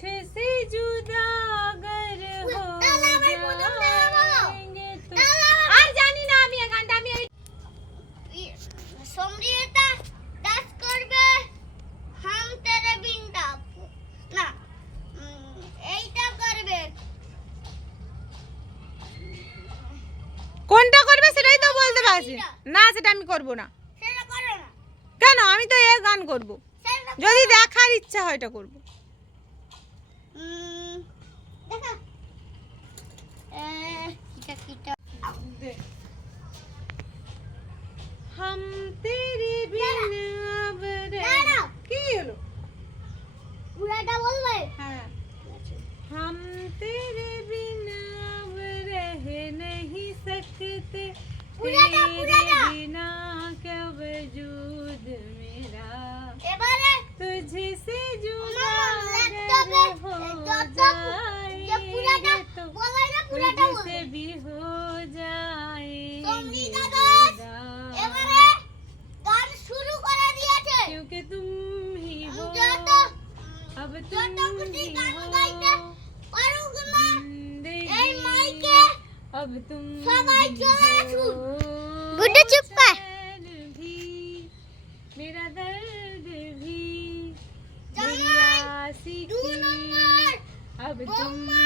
तुझसे जुदा अगर हो जाएंगे तो আর জানি না আমি এই গানটা আমি সমরিতা ডান্স করবে হাম তেরে বিনটা না এইটা করবে কোনটা করবে সেটাই তো বলতে পারছি না সেটা আমি করব না সেটা করো না কেন আমি তো এই গান করব যদি দেখার ইচ্ছা হয় এটা করব দেখা কিটা हम तेरे बिन अब কি হলো পুরাটা বলবে হ্যাঁ हम तेरे बिन अब रह नहीं सकते পুরাটা बिना क्या वजूद मेरा এবারে तुझसे जुदा ল্যাপটপে हो যে পুরাটা जाएंगे तो বলাই না পুরাটা तुझसे বলবে भी हो जाएंगे সমরিতা দাস এবারে গান শুরু করে দিয়েছে क्योंकि तुम ही हो যত अब যত तुम খুশি ही গান हो গাইতে পারুক না जिंदगी এই মাইকে अब तुम সবাই ही চলে हो। আসুন গুড্ডু চুপ কর चैन भी मेरा दर्द भी জামাই, मेरी आशिकी 2 নম্বর अब तुम বম্মা